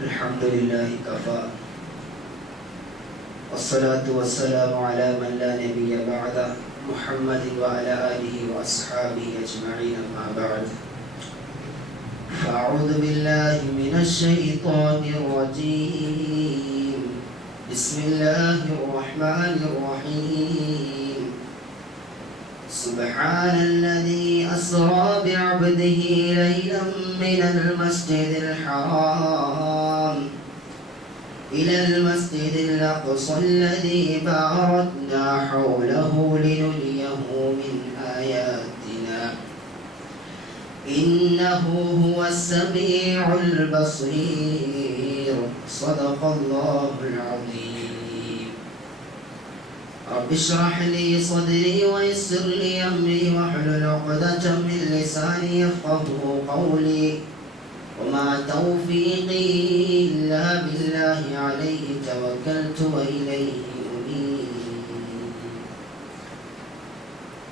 الحمد لله كفى والصلاة والسلام على من لا نبي بعده محمد وعلى آله وأصحابه أجمعين أما بعد فأعوذ بالله من الشيطان الرجيم بسم الله الرحمن الرحيم سبحان الذي أسرى بعبده ليلا من المسجد الحرام إلى المسجد الأقصى الذي باركنا حوله لنريه من آياتنا إنه هو السميع البصير صدق الله العظيم رب اشرح لي صدري ويسر لي أمري واحلل عقدة من لساني يفقهوا قولي وما توفيقي إلا بالله عليه توكلت وإليه أنيب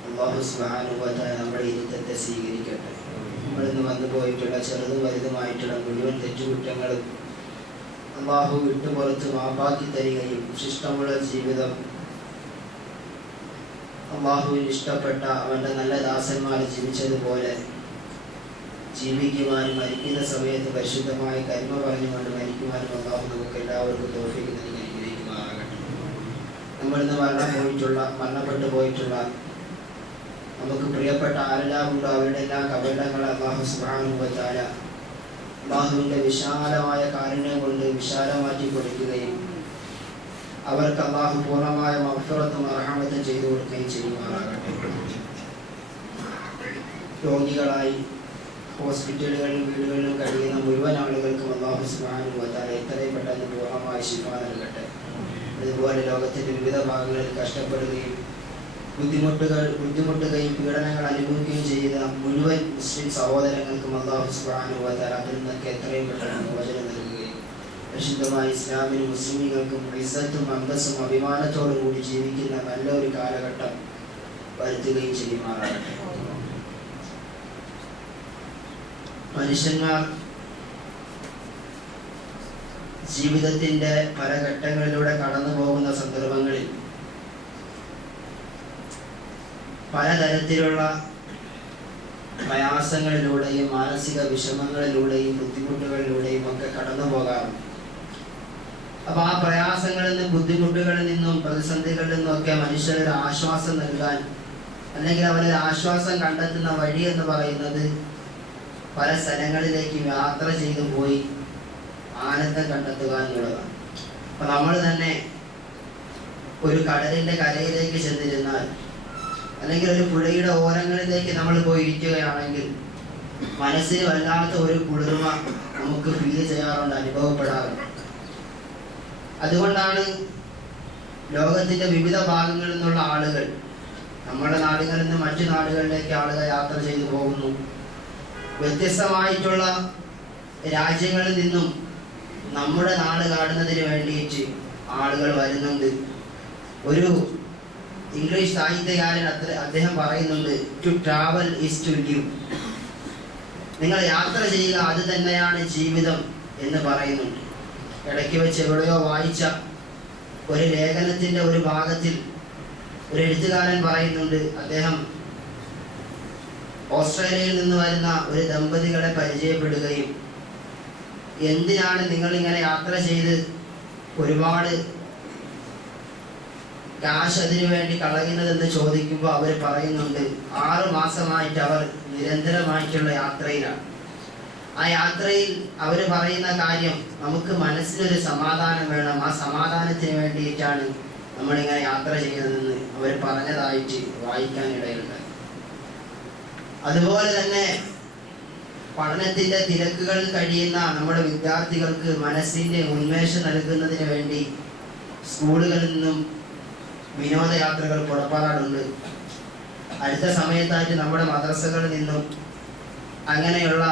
അല്ലാഹു സുബ്ഹാനഹു വ തആല നമ്മുടെ ഇന്നത്തെ സ്വീകരിക്കട്ടെ. നമ്മളിന്ന് വന്നു പോയിട്ടുള്ള ചെറുതും വലുതുമായിട്ടുള്ള മുഴുവൻ തെറ്റുകുറ്റങ്ങളും അല്ലാഹു വിട്ടുപുറത്ത് മാപ്പാക്കി തരികയും ശിഷ്ടമുള്ള ജീവിതം അല്ലാഹുവിന് ഇഷ്ടപ്പെട്ട അവൻ്റെ നല്ല ദാസന്മാർ ജീവിച്ചതുപോലെ ജീവിക്കുവാനും മരിക്കുന്ന സമയത്ത് പരിശുദ്ധമായ കർമ്മ പറഞ്ഞുകൊണ്ട് മരിക്കുവാനും അല്ലാഹു നമുക്ക് എല്ലാവർക്കും തൗഫീഖ് നൽകി അനുഗ്രഹിക്കുമാറാകട്ടെ. നമ്മളിന്ന് മരണപ്പെട്ടു പോയിട്ടുള്ള നമുക്ക് പ്രിയപ്പെട്ട ആരെല്ലാം ഉണ്ടോ അവരുടെ എല്ലാ കബറിടങ്ങൾ അല്ലാഹു സുബ്ഹാനഹു വ തആല അല്ലാഹുവിൻ്റെ വിശാലമായ കാരുണ്യം കൊണ്ട് വിശാലമാറ്റി കൊടുക്കുകയും അവർക്ക് അല്ലാഹു പൂർണ്ണമായ മഗ്ഫിറത്തും റഹ്മത്തും ചെയ്തു കൊടുക്കുകയും ചെയ്യുമാറാകട്ടെ. രോഗികളായി ഹോസ്പിറ്റലുകളിലും വീടുകളിലും കഴിയുന്ന മുഴുവൻ ആളുകൾക്കും അല്ലാഹു സുബ്ഹാനഹു വ തആല എത്രയും പെട്ടെന്ന് പൂർണ്ണമായ ശിഫ നൽകട്ടെ. അതുപോലെ ലോകത്തിൻ്റെ വിവിധ ഭാഗങ്ങളിൽ കഷ്ടപ്പെടുകയും ബുദ്ധിമുട്ടുകയും പീഡനങ്ങൾ അനുഭവിക്കുകയും ചെയ്ത മുഴുവൻ മുസ്ലിം സഹോദരങ്ങൾക്കും അല്ലാഹു സുബ്ഹാനഹു വ തആല അതിൽ നിന്നൊക്കെ എത്രയും പെട്ടെന്ന് മോചനം നൽകുകയും പരിശുദ്ധമായ ഇസ്ലാമിനും മുസ്ലിമുകൾക്കും ഇസ്സത്തും അന്തസ്സും അഭിമാനത്തോടും കൂടി ജീവിക്കുന്ന നല്ലൊരു കാലഘട്ടം വരുത്തുകയും ചെയ്യുമാറാകട്ടെ. മനുഷ്യന്മാർ ജീവിതത്തിൻ്റെ പല ഘട്ടങ്ങളിലൂടെ കടന്നു പോകുന്ന സന്ദർഭങ്ങളിൽ പലതരത്തിലുള്ള പ്രയാസങ്ങളിലൂടെയും മാനസിക വിഷമങ്ങളിലൂടെയും ബുദ്ധിമുട്ടുകളിലൂടെയും ഒക്കെ കടന്നു പോകാറുണ്ട്. അപ്പോൾ ആ പ്രയാസങ്ങളിൽ നിന്നും ബുദ്ധിമുട്ടുകളിൽ നിന്നും പ്രതിസന്ധികളിൽ നിന്നൊക്കെ മനുഷ്യരൊരു ആശ്വാസം നൽകാൻ അല്ലെങ്കിൽ അവനൊരു ആശ്വാസം കണ്ടെത്തുന്ന വഴി എന്ന് പറയുന്നത് പല സ്ഥലങ്ങളിലേക്ക് യാത്ര ചെയ്തു പോയി ആനന്ദം കണ്ടെത്തുക എന്നുള്ളതാണ്. അപ്പം നമ്മൾ തന്നെ ഒരു കടലിൻ്റെ കരയിലേക്ക് ചെന്നിരുന്നാൽ അല്ലെങ്കിൽ ഒരു പുഴയുടെ ഓരങ്ങളിലേക്ക് നമ്മൾ പോയി ഇരിക്കുകയാണെങ്കിൽ മനസ്സിന് വല്ലാത്ത ഒരു കുളിർമ നമുക്ക് ഫീൽ ചെയ്യാറുണ്ട്, അനുഭവപ്പെടാറുണ്ട്. അതുകൊണ്ടാണ് ലോകത്തിൻ്റെ വിവിധ ഭാഗങ്ങളിൽ നിന്നുള്ള ആളുകൾ നമ്മുടെ നാടുകളിൽ നിന്ന് മറ്റു നാടുകളിലേക്ക് ആളുകൾ യാത്ര ചെയ്തു പോകുന്നു. വ്യത്യസ്തമായിട്ടുള്ള രാജ്യങ്ങളിൽ നിന്നും നമ്മുടെ നാട് കാണുന്നതിന് വേണ്ടിയിട്ട് ആളുകൾ വരുന്നുണ്ട്. ഒരു ഇംഗ്ലീഷ് സാഹിത്യകാരൻ അദ്ദേഹം പറയുന്നുണ്ട്, to travel is to live. നിങ്ങൾ യാത്ര ചെയ്യുക, അത് തന്നെയാണ് ജീവിതം എന്ന് പറയുന്നുണ്ട്. ഇടയ്ക്ക് വെച്ച് എവിടെയോ വായിച്ച ഒരു ലേഖനത്തിൻ്റെ ഒരു ഭാഗത്തിൽ ഒരു എഴുത്തുകാരൻ പറയുന്നുണ്ട്, അദ്ദേഹം ഓസ്ട്രേലിയയിൽ നിന്ന് വരുന്ന ഒരു ദമ്പതികളെ പരിചയപ്പെടുകയും എന്തിനാണ് നിങ്ങളിങ്ങനെ യാത്ര ചെയ്ത് ഒരുപാട് കാശ് അതിനു വേണ്ടി കളയുന്നതെന്ന് ചോദിക്കുമ്പോൾ അവർ പറയുന്നുണ്ട് 6 മാസമായിട്ട് അവർ നിരന്തരമായിട്ടുള്ള യാത്രയിലാണ്. ആ യാത്രയിൽ അവർ പറയുന്ന കാര്യം, നമുക്ക് മനസ്സിനൊരു സമാധാനം വേണം, ആ സമാധാനത്തിന് വേണ്ടിയിട്ടാണ് നമ്മളിങ്ങനെ യാത്ര ചെയ്യുന്നതെന്ന് അവർ പറഞ്ഞതായിട്ട് വായിക്കാനിടയുണ്ട്. അതുപോലെ തന്നെ പഠനത്തിൻ്റെ തിരക്കുകളിൽ കഴിയുന്ന നമ്മുടെ വിദ്യാർത്ഥികൾക്ക് മനസ്സിൻ്റെ ഉന്മേഷം നൽകുന്നതിന് വേണ്ടി സ്കൂളുകളിൽ നിന്നും വിനോദയാത്രകൾ പുറപ്പെടാറുണ്ട്. അടുത്ത സമയത്തായിട്ട് നമ്മുടെ മദ്രസകളിൽ നിന്നും അങ്ങനെയുള്ള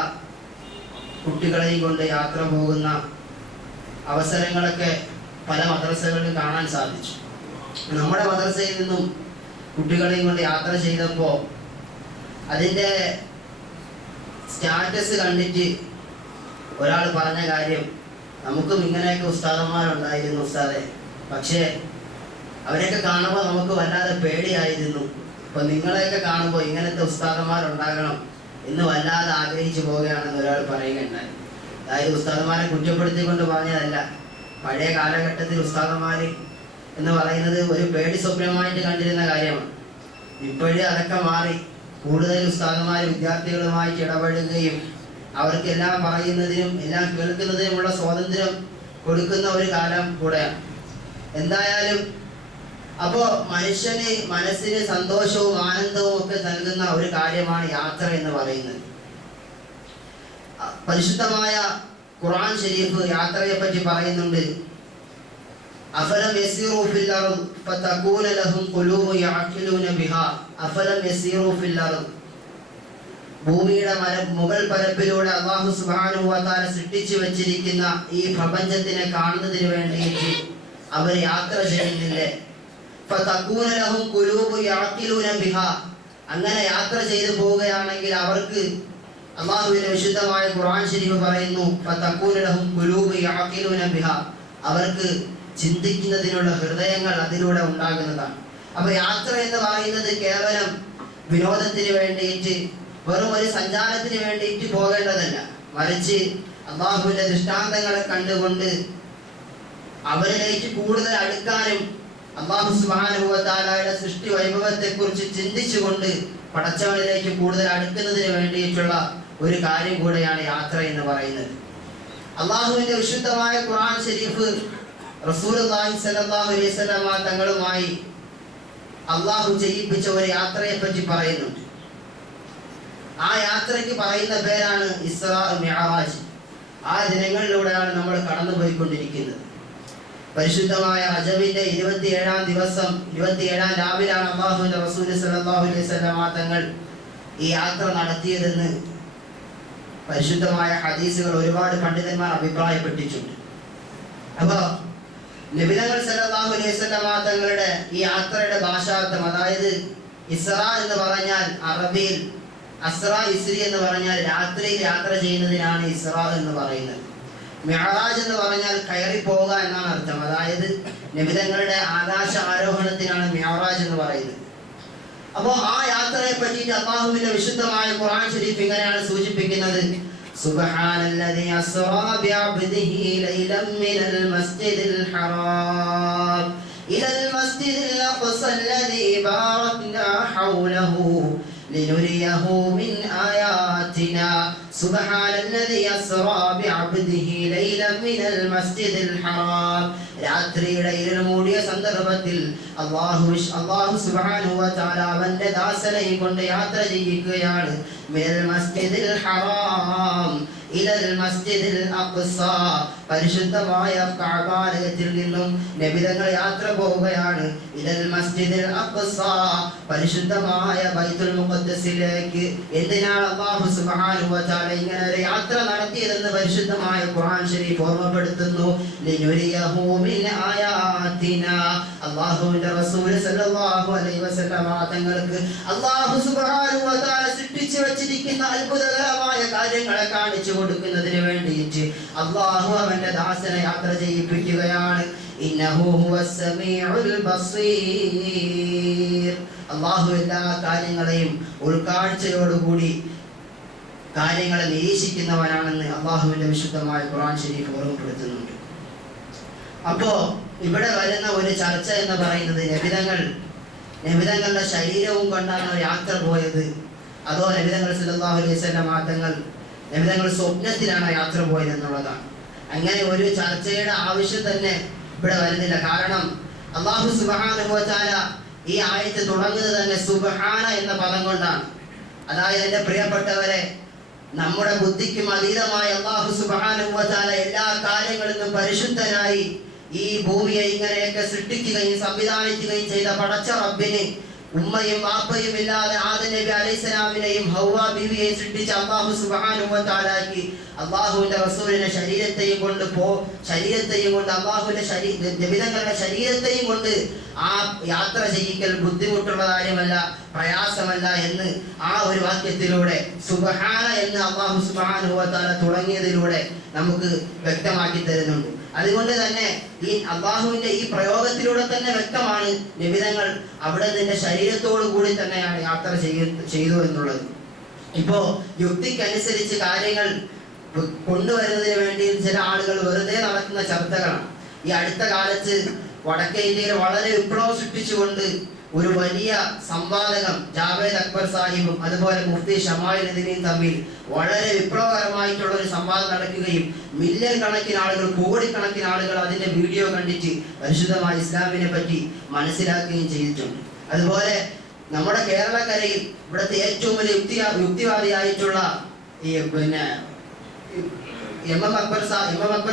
കുട്ടികളെയും കൊണ്ട് യാത്ര പോകുന്ന അവസരങ്ങളൊക്കെ പല മദ്രസകളിലും കാണാൻ സാധിച്ചു. നമ്മുടെ മദ്രസയിൽ നിന്നും കുട്ടികളെയും കൊണ്ട് യാത്ര ചെയ്തപ്പോൾ അതിൻ്റെ സ്റ്റാറ്റസ് കണ്ടിട്ട് ഒരാൾ പറഞ്ഞ കാര്യം, നമുക്കും ഇങ്ങനെയൊക്കെ ഉസ്താദന്മാരുണ്ടായിരുന്നു ഉസ്താദെ. പക്ഷേ അവരെയൊക്കെ കാണുമ്പോൾ നമുക്ക് വല്ലാതെ പേടിയായിരുന്നു. അപ്പൊ നിങ്ങളെയൊക്കെ കാണുമ്പോൾ ഇങ്ങനത്തെ ഉസ്താദന്മാരുണ്ടാകണം എന്ന് വല്ലാതെ ആഗ്രഹിച്ചു പോവുകയാണെന്ന് ഒരാൾ പറയുകയുണ്ടായി. അതായത് ഉസ്താദന്മാരെ കുറ്റപ്പെടുത്തിക്കൊണ്ട് പറഞ്ഞതല്ല. പഴയ കാലഘട്ടത്തിൽ ഉസ്താദന്മാർ എന്ന് പറയുന്നത് ഒരു പേടി സ്വപ്നമായിട്ട് കണ്ടിരുന്ന കാര്യമാണ്. ഇപ്പോഴും അതൊക്കെ മാറി കൂടുതൽ ഉസ്താദന്മാർ വിദ്യാർത്ഥികളുമായിട്ട് ഇടപെടുകയും അവർക്ക് എല്ലാം പറയുന്നതിനും എല്ലാം കേൾക്കുന്നതിനുമുള്ള സ്വാതന്ത്ര്യം കൊടുക്കുന്ന ഒരു കാലം കൂടെയാണ്. എന്തായാലും അപ്പോൾ മനുഷ്യന് മനസ്സിന് സന്തോഷവും ആനന്ദവും ഒക്കെ നൽകുന്ന ഒരു കാര്യമാണ് യാത്ര എന്ന് പറയുന്നത്. പരിശുദ്ധമായ ഖുർആൻ ശരീഫ് യാത്രയെ പറ്റി പറയുന്നുണ്ട്. അഫലം യസീറു ഫിൽ അർദ് ഫതകൂന ലഹും ഖുലൂബു യഅഖിലൂന ബിഹാ അഫലം യസീറു ഫിൽ അർദ്. ഭൂമിയുടെ മുകൾ പരപ്പിലൂടെ അല്ലാഹു സുബ്ഹാനഹു വ തആല സൃഷ്ടിച്ചു വെച്ചിരിക്കുന്ന ഈ പ്രപഞ്ചത്തിനെ കാണുന്നതിന് വേണ്ടിയിട്ട് അവർ യാത്ര ചെയ്യുന്നില്ലേ? ഫതകൂന ലഹും ഖുലൂബു യഅഖിലൂന ബിഹാ. അങ്ങനെ യാത്ര ചെയ്തു പോവുകയാണെങ്കിൽ അവർക്ക് അല്ലാഹുവിന്റെ വിശുദ്ധമായ ഖുർആൻ ശരീഫ് പറയുന്നു ഫതകൂന ലഹും ഖുലൂബു യഅഖിലൂന ബിഹാ. അവർക്ക് ചിന്തിക്കുന്നതിനുള്ള ഹൃദയങ്ങൾ അതിലൂടെ ഉണ്ടാകുന്നതാണ്. അപ്പൊ യാത്ര എന്ന് പറയുന്നത് കേവലം വിനോദത്തിന് വേണ്ടിയിട്ട് വെറും ഒരു സഞ്ചാരത്തിന് വേണ്ടിയിട്ട് പോകേണ്ടതല്ല. മറിച്ച് അല്ലാഹുവിന്റെ ദൃഷ്ടാന്തങ്ങളെ കണ്ടുകൊണ്ട് അവരിലേക്ക് കൂടുതൽ അടുക്കാനും അല്ലാഹു സുബ്ഹാനഹു വ തആലയുടെ സൃഷ്ടി വൈഭവത്തെക്കുറിച്ച് ചിന്തിച്ചുകൊണ്ട് പടച്ചവനിലേക്ക് കൂടുതൽ അടുക്കുന്നതിന് വേണ്ടിയിട്ടുള്ള ഒരു കാര്യം കൂടെയാണ് യാത്ര എന്ന് പറയുന്നത്. അല്ലാഹുവിന്റെ വിശുദ്ധമായ ഖുർആൻ ശരീഫ് റസൂലുള്ളാഹി സ്വല്ലല്ലാഹു അലൈഹി വസല്ലം തങ്ങളുമായി അല്ലാഹു ചെയ്യിപ്പിച്ച ഒരു യാത്രയെ പറ്റി പറയുന്നുണ്ട്. ആ യാത്രയ്ക്ക് പറയുന്ന പേരാണ് ഇസ്രാ മിഅ്റാജ്. ആ ദിനങ്ങളിലൂടെയാണ് നമ്മൾ കടന്നുപോയിക്കൊണ്ടിരിക്കുന്നത്. പരിശുദ്ധമായ റജബിന്റെ 27-ാം ദിവസം 27-ാം രാവിലാണ് അല്ലാഹുവിന്റെ റസൂൽ സ്വല്ലല്ലാഹു അലൈഹി വസല്ലം തങ്ങൾ ഈ യാത്ര നടത്തിയതെന്ന് പരിശുദ്ധമായ ഹദീസുകൾ ഒരുപാട് പണ്ഡിതന്മാർ അഭിപ്രായപ്പെട്ടിട്ടുണ്ട്. അപ്പോൾ നബി തങ്ങൾ സല്ലല്ലാഹു അലൈഹി വസല്ലം തങ്ങളുടെ ഈ യാത്രയുടെ ഭാഷാർത്ഥം, അതായത് ഇസ്ര എന്ന് പറഞ്ഞാൽ അറബിയിൽ അസ്ര ഇസ്രി എന്ന് പറഞ്ഞാൽ രാത്രിയിൽ യാത്ര ചെയ്യുന്നതിനാണ് ഇസ്ര എന്ന് പറയുന്നത്. മിഅ്റാജ് എന്ന് പറഞ്ഞാൽ കയറി പോവുക എന്നാണ് അർത്ഥം. അതായത് നബി തങ്ങളുടെ ആകാശ ആരോഹണത്തിനാണ് മിഅ്റാജ് എന്ന് പറയുന്നത്. അപ്പോൾ ആ യാത്രയെ പറ്റിയിട്ട് അല്ലാഹുവിന്റെ വിശുദ്ധമായ ഖുർആൻ ശരീഫ് ഇങ്ങനെയാണ് സൂചിപ്പിക്കുന്നത്. സുബ്ഹാനല്ലദി അസ്റാ ബിഅബ്ദിഹി ലൈലൻ മിനൽ മസ്ജിദിൽ ഹറാം ഇലൽ മസ്ജിദിൽ അഖ്സല്ലദി ബാറക്നാ ഹൗലഹു ലിനുരിയഹു മിൻ ആയാതിനാ. സുബ്ഹാനല്ലദി അസ്റാ ബിഅബ്ദിഹി ലൈലൻ മിനൽ മസ്ജിദിൽ ഹറാം. രാത്രിയുടെ ഇരുൾ മൂടിയ സന്ദർഭത്തിൽ അല്ലാഹു സുബ്ഹാനഹു വ തആല അവന്റെ ദാസനെ കൊണ്ട് യാത്ര ചെയ്യിക്കുകയാണ്. മിനൽ മസ്ജിദിൽ ഹറാം ഇലൽ മസ്ജിദിൽ അഖ്സ. പരിശുദ്ധമായ കഅബാലയത്തിൽ നിന്നും നബി തങ്ങൾ യാത്ര പോവുകയാണ് ഇലൽ മസ്ജിദിൽ അഖ്സ, പരിശുദ്ധമായ ബൈത്തുൽ മുഖദ്ദസിലേക്ക്. എന്തിനാണ് അല്ലാഹു സുബ്ഹാനഹു വ തആല ഇങ്ങനെ ഒരു യാത്ര നടത്തിയതെന്ന് പരിശുദ്ധമായ ഖുർആൻ ശരീഫ് ഓർമ്മപ്പെടുത്തുന്നു. ലിനുരിയഹു മിൻ ആയാതിനാ. അല്ലാഹുവിന്റെ റസൂൽ സല്ലല്ലാഹു അലൈഹി വസല്ലം തങ്ങൾക്ക് അല്ലാഹു സുബ്ഹാനഹു വ തആല സൃഷ്ടിച്ചു വെച്ചിരിക്കുന്ന അത്ഭുതകരമായ കാര്യങ്ങളെ കാണിച്ചു കൊടുക്കുന്നതിന് വേണ്ടിയിട്ട് അല്ലാഹു അവന്റെ ദാസനെ യാത്ര ചെയ്യിപ്പിക്കുകയാണ്. ഇന്നഹു ഹുവസ് സമീഉൽ ബസീർ. അല്ലാഹു എല്ലാ കാര്യങ്ങളെയും ഉൾക്കാഴ്ചയോടുകൂടി കാര്യങ്ങളെ നിരീക്ഷിക്കുന്നവനാണെന്ന് അല്ലാഹുവിന്റെ വിശുദ്ധമായ ഖുർആൻ ശരീഫ് ഓർമ്മപ്പെടുത്തുന്നുണ്ട്. അപ്പോ ഇവിടെ വരുന്ന ഒരു ചർച്ച എന്ന് പറയുന്നത് നബിതങ്ങളുടെ ശരീരവും കൊണ്ടാണ് യാത്ര പോയത്, അതോ നബിതങ്ങൾ സല്ലല്ലാഹു അലൈഹി വസല്ലം നബിതങ്ങൾ സ്വപ്നത്തിലാണ് യാത്ര പോയത് എന്നുള്ളതാണ്. അങ്ങനെ ഒരു ചർച്ചയുടെ ആവശ്യം തന്നെ ഇവിടെ വരുന്നില്ല. കാരണം അല്ലാഹു സുബ്ഹാനഹു വ തആല ഈ ആയത്ത് തുടങ്ങുന്നത് തന്നെ സുബ്ഹാന എന്ന പദം കൊണ്ടാണ്. അതായത് എൻ്റെ പ്രിയപ്പെട്ടവരെ, നമ്മുടെ ബുദ്ധിക്കും അതീതമായ അല്ലാഹു സുബ്ഹാനഹു വ തആല എല്ലാ കാര്യങ്ങളിൽ നിന്നും പരിശുദ്ധനായി ഈ ഭൂമിയെ ഇങ്ങനെയൊക്കെ സൃഷ്ടിക്കുകയും സംവിധാനിക്കുകയും ചെയ്ത പടച്ച റബ്ബിന് ഉമ്മയും വാപ്പയും ഇല്ലാതെ ആദം നബി അലൈഹിസ്സലാമിനെയും ഹവ്വ ബീവിയെയും സൃഷ്ടിച്ച അല്ലാഹു സുബ്ഹാനഹു വ തആലയ്ക്ക് അള്ളാഹുവിന്റെ റസൂലിന്റെ ശരീരത്തെയും കൊണ്ട് അള്ളാഹുവിന്റെ നബിതങ്ങളുടെ ശരീരത്തെയും കൊണ്ട് ആ യാത്ര ചെയ്യിക്കൽ ബുദ്ധിമുട്ടുള്ള കാര്യമല്ല, പ്രയാസമല്ല എന്ന് ആ ഒരു വാക്യത്തിലൂടെ സുബ്ഹാന എന്ന് അല്ലാഹു സുബ്ഹാനഹു വ തആല തുടങ്ങിയതിലൂടെ നമുക്ക് വ്യക്തമാക്കി തരുന്നുണ്ട്. അതുകൊണ്ട് തന്നെ ഈ അള്ളാഹുവിന്റെ ഈ പ്രയോഗത്തിലൂടെ തന്നെ വ്യക്തമാണ് നബിതങ്ങൾ അവിടെ നിന്റെ ശരീരത്തോടു കൂടി തന്നെയാണ് യാത്ര ചെയ്തു എന്നുള്ളത്. ഇപ്പോ യുക്തിക്കനുസരിച്ച് കാര്യങ്ങൾ കൊണ്ടുവരുന്നതിന് വേണ്ടി ചില ആളുകൾ വെറുതെ നടത്തുന്ന ചർച്ചകളാണ്. ഈ അടുത്ത കാലത്ത് വടക്കേ ഇന്ത്യയിൽ വളരെ വിപ്ലവം സൃഷ്ടിച്ചുകൊണ്ട് ഒരു വലിയ സംവാദകം ജാവേദ് അക്ബർ സാഹിബും അതുപോലെ മുഫ്തി ഷമായിൽ നദീയും തമ്മിൽ വളരെ വിപ്ലവകരമായിട്ടുള്ള ഒരു സംവാദം നടക്കുകയും മില്യൺ കണക്കിന് ആളുകൾ, കോടിക്കണക്കിന് ആളുകൾ അതിന്റെ വീഡിയോ കണ്ടിട്ട് പരിശുദ്ധമായ ഇസ്ലാമിനെ പറ്റി മനസ്സിലാക്കുകയും ചെയ്തിട്ടുണ്ട്. അതുപോലെ നമ്മുടെ കേരളക്കരയിൽ ഇവിടുത്തെ ഏറ്റവും വലിയ യുക്തിവാദിയായിട്ടുള്ള ഈ എം എം അക്ബർ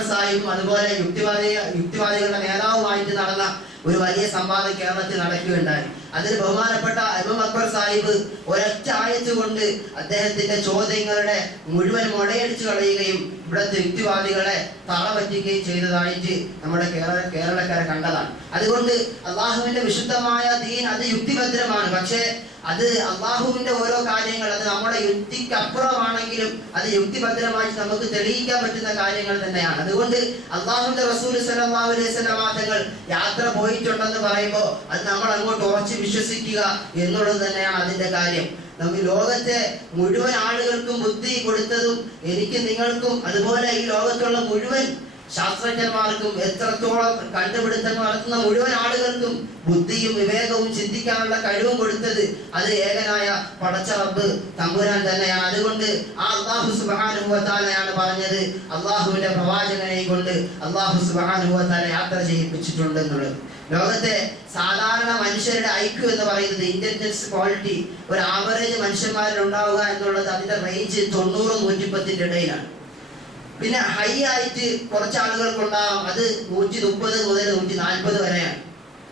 സാഹിബും അതുപോലെ യുക്തിവാദികളുടെ നേതാവുമായിട്ട് നടന്ന ഒരു വലിയ സംവാദം കേരളത്തിൽ നടക്കുകയുണ്ടായി. അതിൽ ബഹുമാനപ്പെട്ട എം എം അക്ബർ സാഹിബ് ഒരൊറ്റ ആയത്ത് കൊണ്ട് അദ്ദേഹത്തിന്റെ ചോദ്യങ്ങളുടെ മുഴുവൻ മുടയടിച്ചു കളയുകയും ഇവിടുത്തെ യുക്തിവാദികളെ തറപറ്റുകയും ചെയ്തതായിട്ട് നമ്മുടെ കേരളക്കാരെ കണ്ടതാണ്. അതുകൊണ്ട് അള്ളാഹുവിന്റെ വിശുദ്ധമായ ദീൻ അത് യുക്തിഭദ്രമാണ്. പക്ഷേ അത് അള്ളാഹുവിന്റെ ഓരോ കാര്യങ്ങൾ അത് നമ്മുടെ യുക്തിക്ക് അപ്പുറമാണെങ്കിലും അത് യുക്തിഭദ്രമായി നമുക്ക് തെളിയിക്കാൻ പറ്റുന്ന കാര്യങ്ങൾ തന്നെയാണ്. അതുകൊണ്ട് അള്ളാഹുവിന്റെ റസൂൽ സല്ലല്ലാഹു അലൈഹി വസല്ലം തങ്ങൾ യാത്ര പോയിട്ടുണ്ടെന്ന് പറയുമ്പോൾ അത് നമ്മൾ അങ്ങോട്ട് ഉറച്ച് വിശ്വസിക്കുക എന്നുള്ളത് തന്നെയാണ് അതിന്റെ കാര്യം. നമുക്ക് ലോകത്തെ മുഴുവൻ ആളുകൾക്കും ബുദ്ധി കൊടുത്തതും എനിക്കും നിങ്ങൾക്കും അതുപോലെ ഈ ലോകത്തുള്ള മുഴുവൻ ശാസ്ത്രജ്ഞന്മാർക്കും എത്രത്തോളം കണ്ടുപിടുത്തങ്ങൾ നടത്തുന്ന മുഴുവൻ ആളുകൾക്കും ബുദ്ധിയും വിവേകവും ചിന്തിക്കാനുള്ള കഴിവും കൊടുത്തത് അത് ഏകനായ പടച്ച റബ്ബ് തമ്പുരാൻ തന്നെയാണ്. അതുകൊണ്ട് ആ അല്ലാഹു സുബ്ഹാനഹു വ തആലയാണ് പറഞ്ഞത് അള്ളാഹുവിന്റെ പ്രവാചകനെ കൊണ്ട് അല്ലാഹു സുബ്ഹാനഹു വ തആല യാത്ര ചെയ്യിപ്പിച്ചിട്ടുണ്ട് എന്നുള്ളത്. ലോകത്തെ സാധാരണ മനുഷ്യരുടെ ഐക്യു എന്ന് പറയുന്നത് ഇന്റലിജൻസ് ക്വാളിറ്റി ഒരു ആവറേജ് മനുഷ്യന്മാരിൽ ഉണ്ടാവുക എന്നുള്ളത് അതിന്റെ റേഞ്ച് 90-110 ഇടയിലാണ്. പിന്നെ ഹൈ ആയിട്ട് കുറച്ച് ആളുകൾക്കുണ്ടാകും, അത് 130 മുതൽ 140 വരെയാണ്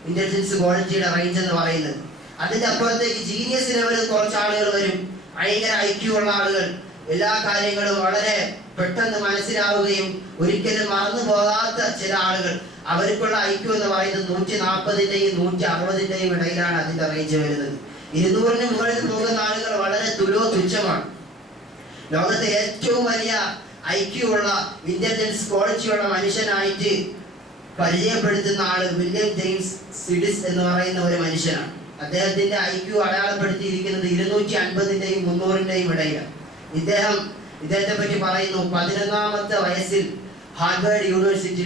ഇന്റലിജൻസ് ക്വാളിറ്റിയുടെ റേഞ്ച് എന്ന് പറയുന്നത്. അതിന്റെ അപ്പുറത്തേക്ക് ജീനിയസ് ലെവലിൽ കുറച്ച് ആളുകൾ വരും, ഭയങ്കര ഐക്യു ഉള്ള ആളുകൾ, എല്ലാ കാര്യങ്ങളും വളരെ പെട്ടെന്ന് മനസ്സിലാവുകയും ഒരിക്കലും മറന്നു പോകാത്ത ചില ആളുകൾ, അവർക്കുള്ള ഐക്യു എന്ന് പറയുന്നത് 140-ന്റെയും 160-ന്റെയും ഇടയിലാണ് അതിന്റെ റേഞ്ച് വരുന്നത്. 200-ന് മുകളിൽ പോകുന്ന ആളുകൾ വളരെ തുച്ഛമാണ്. ലോകത്തെ ഏറ്റവും വലിയ ഐക്യു ഉള്ള ഇന്റലിജൻസ് ക്വാളിറ്റിയുള്ള മനുഷ്യനായിട്ട് പരിചയപ്പെടുത്തുന്ന ആള് വില്യം ജെയിംസ് സിഡിസ് എന്ന് പറയുന്ന ഒരു മനുഷ്യനാണ്. അദ്ദേഹത്തിന്റെ ഐക്യു അടയാളപ്പെടുത്തിയിരിക്കുന്നത് 250-ന്റെയും 300-ന്റെയും ഇടയിലാണ്. ഇദ്ദേഹത്തെ പറ്റി പറയുന്നു, 11ാമത്തെ വയസ്സിൽ ഹാർവേഡ് യൂണിവേഴ്സിറ്റി,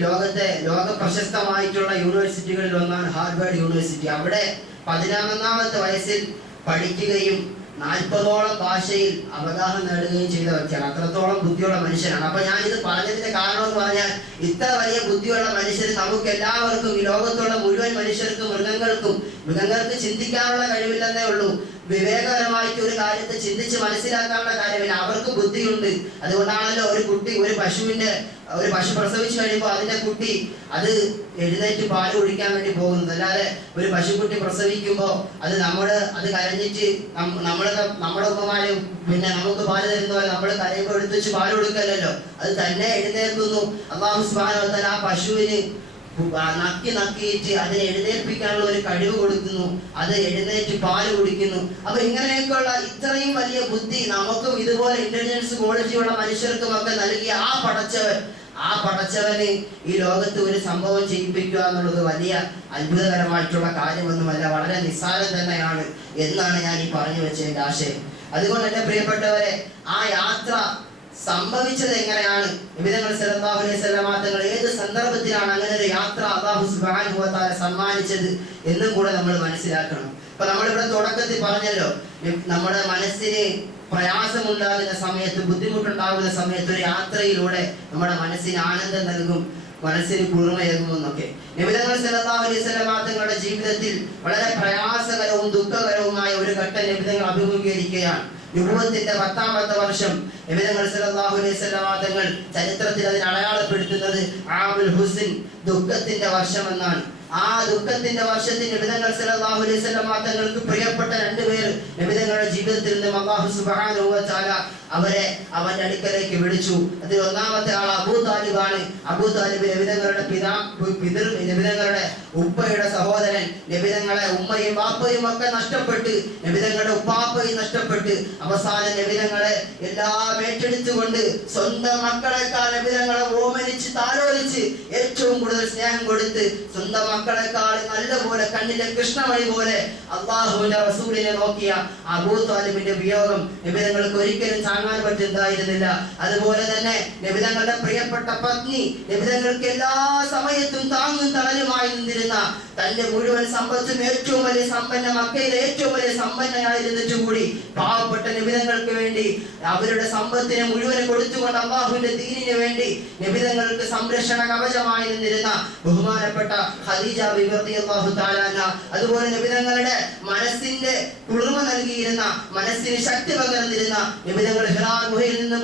ലോക പ്രശസ്തമായിട്ടുള്ള യൂണിവേഴ്സിറ്റികളിൽ ഒന്നാണ് ഹാർവേഡ് യൂണിവേഴ്സിറ്റി. അവിടെ 11ാമത്തെ വയസ്സിൽ പഠിക്കുകയും 40ഓളം ഭാഷയിൽ അവഗാഹം നേടുകയും ചെയ്ത വ്യക്തിയാണ്. അത്രത്തോളം ബുദ്ധിയുള്ള മനുഷ്യനാണ്. അപ്പൊ ഞാൻ ഇത് പറഞ്ഞതിന്റെ കാരണം എന്ന് പറഞ്ഞാൽ ഇത്ര വലിയ ബുദ്ധിയുള്ള മനുഷ്യർ നമുക്ക് എല്ലാവർക്കും, ഈ ലോകത്തുള്ള മുഴുവൻ മനുഷ്യർക്കും, മൃഗങ്ങൾക്ക് ചിന്തിക്കാനുള്ള കഴിവില്ലെന്നേ ഉള്ളൂ. വിവേകപരമായിട്ട് ഒരു കാര്യത്തെ ചിന്തിച്ച് മനസ്സിലാക്കാനുള്ള കാര്യമില്ല. അവർക്ക് ബുദ്ധിയുണ്ട്. അതുകൊണ്ടാണല്ലോ ഒരു പശു പ്രസവിച്ചു കഴിയുമ്പോൾ അതിന്റെ കുട്ടി അത് എഴുന്നേറ്റ് പാല് കുടിക്കാൻ വേണ്ടി പോകുന്നത്. അല്ലാതെ ഒരു പശുക്കുട്ടി പ്രസവിക്കുമ്പോൾ അത് കരഞ്ഞിട്ട് നമ്മുടെ ഉമ്മമാര് പിന്നെ നമുക്ക് പാല് തരുന്ന പോലെ നമ്മൾ കരയുമ്പോൾ എടുത്ത് വെച്ച് പാല് കൊടുക്കല്ലോ, അത് തന്നെ എഴുന്നേൽക്കുന്നു. അല്ലാഹു സുബ്ഹാനഹു വ തആല ആ പശുവിന് നക്കിയിട്ട് അതിനെ എഴുന്നേൽപ്പിക്കാനുള്ള ഒരു കഴിവ് കൊടുക്കുന്നു, അത് എഴുന്നേറ്റ് പാല് കുടിക്കുന്നു. അപ്പൊ ഇങ്ങനെയൊക്കെയുള്ള ഇത്രയും വലിയ ബുദ്ധി നമുക്കും ഇതുപോലെ ഇന്റലിജൻസ് ക്വാളിറ്റിയുള്ള മനുഷ്യർക്കും ഒക്കെ നൽകിയ ആ പടച്ചവന് ഈ ലോകത്ത് ഒരു സംഭവം ചെയ്യിപ്പിക്കുക എന്നുള്ളത് വലിയ അത്ഭുതകരമായിട്ടുള്ള കാര്യമൊന്നുമല്ല, വളരെ നിസ്സാരം തന്നെയാണ് എന്നാണ് ഞാൻ ഈ പറഞ്ഞു വെച്ചതിന്റെ ആശയം. അതുകൊണ്ട് എന്റെ പ്രിയപ്പെട്ടവരെ, ആ യാത്ര സംഭവിച്ചത് എങ്ങനെയാണ്, നബിതങ്ങൾ സല്ലല്ലാഹു അലൈഹി വസല്ലം തങ്ങൾ ഏത് സന്ദർഭത്തിലാണ് അങ്ങനെ ഒരു യാത്ര അല്ലാഹു സുബ്ഹാനഹു വ തആല സമ്മാനിച്ചത് എന്നും കൂടെ നമ്മൾ മനസ്സിലാക്കണം. അപ്പൊ നമ്മളിവിടെ തുടക്കത്തിൽ പറഞ്ഞല്ലോ, നമ്മുടെ മനസ്സിന് പ്രയാസമുണ്ടാകുന്ന സമയത്ത്, ബുദ്ധിമുട്ടുണ്ടാകുന്ന സമയത്ത് ഒരു യാത്രയിലൂടെ നമ്മുടെ മനസ്സിന് ആനന്ദം നൽകും, മനസ്സിന് കുളിർമയേകുമെന്നൊക്കെ. നബിതങ്ങൾ സല്ലല്ലാഹു അലൈഹി വസല്ലം തങ്ങളുടെ ജീവിതത്തിൽ വളരെ പ്രയാസകരവും ദുഃഖകരവുമായ ഒരു ഘട്ടം നബിതങ്ങൾ അഭിമുഖീകരിക്കുകയാണ്. നുബുവത്തിന്റെ 10ാമത്തെ വർഷം നബിതങ്ങൾ സല്ലല്ലാഹു അലൈഹി വസല്ലം തങ്ങൾ ചരിത്രത്തിൽ അതിനെ അടയാളപ്പെടുത്തുന്നത് ആമുൽ ഹുസ്ൻ, ദുഃഖത്തിന്റെ വർഷം എന്നാണ്. ആ ദുഃഖത്തിന്റെ വർഷത്തിൽ നബി തങ്ങൾ സല്ലല്ലാഹു അലൈഹി വസല്ലം തങ്ങൾക്ക് പ്രിയപ്പെട്ട രണ്ടുപേർ നബി തങ്ങളുടെ ജീവിതത്തിൽ നിന്നും അല്ലാഹു സുബ്ഹാനഹു വ തആല അവരെ അവന്റെ അടുക്കലേക്ക് വിളിച്ചു. അതിൽ ഒന്നാമത്തെ ആൾ അബൂ താലിബാണ്. അബൂ താലിബ് നബി തങ്ങളുടെ നബി തങ്ങളുടെ ഉപ്പയുടെ സഹോദരൻ. നബി തങ്ങളെ ഉമ്മയും വാപ്പയും ഒക്കെ നഷ്ടപ്പെട്ട്, നബി തങ്ങളുടെ ഉപ്പാപ്പയും നഷ്ടപ്പെട്ട് അവസാനം നബി തങ്ങളെ എല്ലാം ഏറ്റെടുത്തുകൊണ്ട് സ്വന്തം മക്കളെക്കാൾ നബി തങ്ങളെ ഓമനിച്ച് താലോലിച്ച് ഏറ്റവും കൂടുതൽ സ്നേഹം കൊടുത്ത് സ്വന്തം മക്കളെക്കാൾ നല്ലപോലെ കണ്ണിലെ കൃഷ്ണമണി പോലെ അല്ലാഹുവിന്റെ റസൂലിനെ നോക്കിയ അബൂ താലിബിന്റെ വിയോഗം നബി തങ്ങൾക്ക് ഒരിക്കലും താങ്ങാൻ പറ്റുന്നതായിരുന്നില്ല. അതുപോലെ തന്നെ നബി തങ്ങളുടെ പ്രിയപ്പെട്ട പത്നി, നബി തങ്ങൾക്ക് എല്ലാ സമയത്തും താങ്ങും തണലുമായി നിന്നിരുന്ന, തന്റെ മുഴുവൻ സമ്പത്തും ഏറ്റവും വലിയ സമ്പന്ന, മക്കയിലെ ഏറ്റവും വലിയ സമ്പന്നയായിരുന്നിട്ട് കൂടി പാവപ്പെട്ട നബി തങ്ങൾക്ക് വേണ്ടി അവരുടെ സമ്പത്തിനെ മുഴുവൻ കൊടുത്തുകൊണ്ട് അല്ലാഹുവിന്റെ ദീനിന് വേണ്ടി നബി തങ്ങൾക്ക് സംരക്ഷണ കവചമായി നിന്നിരുന്ന ബഹുമാനപ്പെട്ട ഖദീജ ബിബി റളിയല്ലാഹു തആല അൻഹ. അതുപോലെ നബി തങ്ങളുടെ മനസ്സിന്റെ കുളിർമ നൽകിയിരുന്ന, മനസ്സിന് ശക്തി പകർന്നിരുന്ന നബി തങ്ങൾ ഹിറാ ഗുഹയിൽ നിന്ന്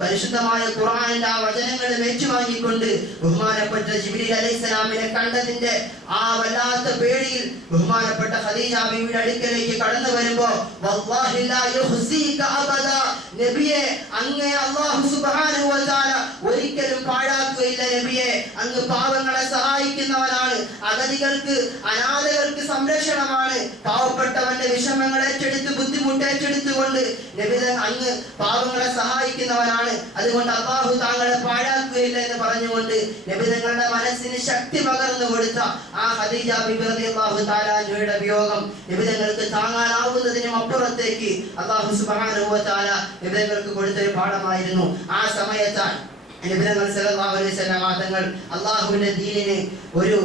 പരിശുദ്ധമായ ഖുർആനിന്റെ ആ വചനങ്ങൾ ഏറ്റുവാങ്ങിക്കൊണ്ട് ബഹുമാനപ്പെട്ട ജിബ്രീൽ അലൈഹിസ്സലാമിനെ കണ്ടതിന്റെ ആ വല്ലാത്ത പേടിയിൽ ബഹുമാനപ്പെട്ട ഖദീജ ബീവിയുടെ അടുക്കലേക്ക് കടന്നു വരുമ്പോൾ വല്ലാഹി ലാ യുഖ്സീക അബദ, നബിയെ അങ്ങേ അല്ലാഹു സുബ്ഹാനഹു വ തആല ഒരിക്കലും പാഴാക്കുകയില്ല. നബിയെ അങ്ങ് പാവങ്ങളെ സഹായിക്കുന്നവനാണ്, അഗതികൾക്ക് അനാഥകൾക്ക് സംരക്ഷണമാണ്, പാവപ്പെട്ടവന്റെ വിഷമങ്ങൾ ഏറ്റെടുത്ത് ബുദ്ധിമുട്ട് ഏറ്റെടുത്തുകൊണ്ട് നബി അങ്ങ് പാവങ്ങളെ സഹായിക്കുന്നവനാണ്, അതുകൊണ്ട് അല്ലാഹു താങ്കളെ പാഴാക്കുകയില്ല എന്ന് പറഞ്ഞുകൊണ്ട് നബി തങ്ങളുടെ മനസ്സിന് ശക്തി പകർന്നു കൊടുത്ത ആ ഖദീജ ബിബി റളിയല്ലാഹു തആല അൻഹയുടെ വിയോഗം നബി തങ്ങൾക്ക് താങ്ങാനാവുന്നതിനും അപ്പുറത്തേക്ക് അല്ലാഹു സുബ്ഹാനഹു വ തആല നബി തങ്ങൾക്ക് കൊടുത്തൊരു പാഠമായിരുന്നു. ആ സമയത്താണ് നബി തങ്ങൾ സല്ലല്ലാഹു അലൈഹി വസല്ലം തങ്ങൾ അല്ലാഹുവിന്റെ ദീനിന് ഒരു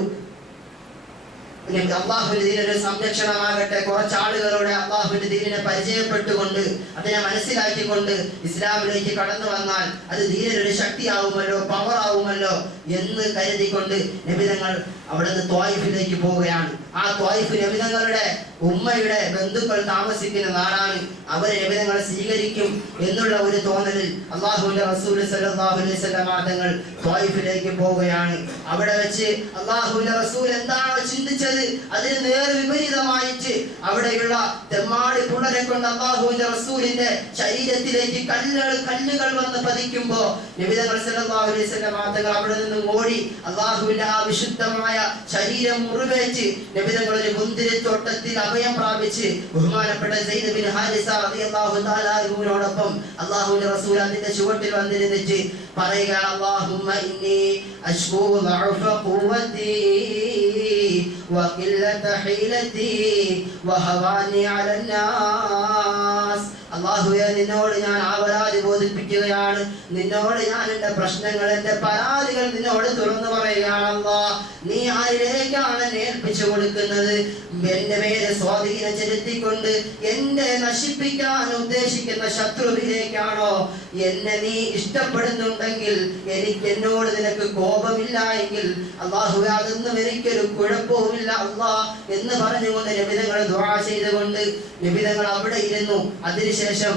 അള്ളാഹുവിന്റെ ദീനിന്റെ സംരക്ഷണമാകട്ടെ, കുറച്ച് ആളുകളോട് അള്ളാഹുവിന്റെ ദീനിനെ പരിചയപ്പെട്ടുകൊണ്ട് അതിനെ മനസ്സിലാക്കിക്കൊണ്ട് ഇസ്ലാമിലേക്ക് കടന്നു വന്നാൽ അത് ദീനിനൊരു ശക്തിയാവുമല്ലോ, പവർ ആവുമല്ലോ എന്ന് കരുതിക്കൊണ്ട് നബി തങ്ങൾ അവിടുന്ന് ത്വായിഫിലേക്ക് പോവുകയാണ്. ആ ത്വായിഫ് നബി തങ്ങളുടെ ഉമ്മയുടെ ബന്ധുക്കൾ താമസിക്കുന്ന നാടാണ്. അവരെ നബി തങ്ങളെ സ്വീകരിക്കും എന്നുള്ള ഒരു തോന്നലിൽ അല്ലാഹുവിന്റെ റസൂൽ സല്ലല്ലാഹു അലൈഹി വസല്ലം തങ്ങൾ ത്വായിഫിലേക്ക് പോവുകയാണ്. അവിടെ വെച്ച് അല്ലാഹുവിന്റെ റസൂൽ എന്താണോ ചിന്തിച്ചത് അതിന് നേർ വിപരീതമായിട്ട് അവിടെയുള്ള തെമ്മാടി പുള്ളരെ കൊണ്ട് അല്ലാഹുവിന്റെ റസൂലിന്റെ ശരീരത്തിലേക്ക് കല്ലുകൾ വന്ന് പതിക്കുമ്പോ നബി തങ്ങൾ സല്ലല്ലാഹു അലൈഹി വസല്ലം തങ്ങൾ അവിടെ നിന്ന് ഓടി അല്ലാഹുവിന്റെ ആ വിശുദ്ധമായ ശരീരം മുറിവേറ്റ് നബി തങ്ങൾ ഒരു മുന്തിരിത്തോട്ടത്തിൽ അഭയം പ്രാപിച്ച് ബഹുമാനപ്പെട്ട സയ്യിദ് ബിൻ ഹാരിസ റളിയല്ലാഹു തആല അൻഹുവിനോടൊപ്പം അല്ലാഹുവിന്റെ റസൂൽ അതിന്റെ ചുവട്ടിൽ വന്നിരുന്നിട്ട് പറയുകയാണ്, അല്ലാഹുമ്മ ഇന്നി അശ്കൂ ദഅഫ ഖുവതി വഖില്ലത ഹീലതി വഹവാനി അലന്നാസ്. അല്ലാഹുവേ, നിന്നോട് ഞാൻ ആവലാതി ബോധിപ്പിക്കുകയാണ്, നിന്നോട് ഞാൻ എന്റെ പ്രശ്നങ്ങൾ, എന്റെ പരാതികൾ നിന്നോട് തുറന്നു പറയുകയാണ്. അല്ലാഹ്, നീ ആരിലേക്കാണ് എന്നെ ഏൽപ്പിച്ചു കൊടുക്കുന്നത്? എന്റെ മേലെ സ്വാധീനം ചെലുത്തിക്കൊണ്ട് എന്നെ നശിപ്പിക്കാൻ ഉദ്ദേശിക്കുന്ന ശത്രുവിലേക്കാണോ? എന്നെ നീ ഇഷ്ടപ്പെടുന്നുണ്ടെങ്കിൽ എന്നോട് നിനക്ക് കോപമില്ല എങ്കിൽ അല്ലാഹുവേ, അതൊന്നും എനിക്കൊരു കുഴപ്പവുമില്ല അല്ലാഹ് എന്ന് പറഞ്ഞുകൊണ്ട് നബി തങ്ങൾ ദുആ ചെയ്തുകൊണ്ട് നബി തങ്ങൾ അവിടെ ഇരുന്നു. അതിനുശേഷം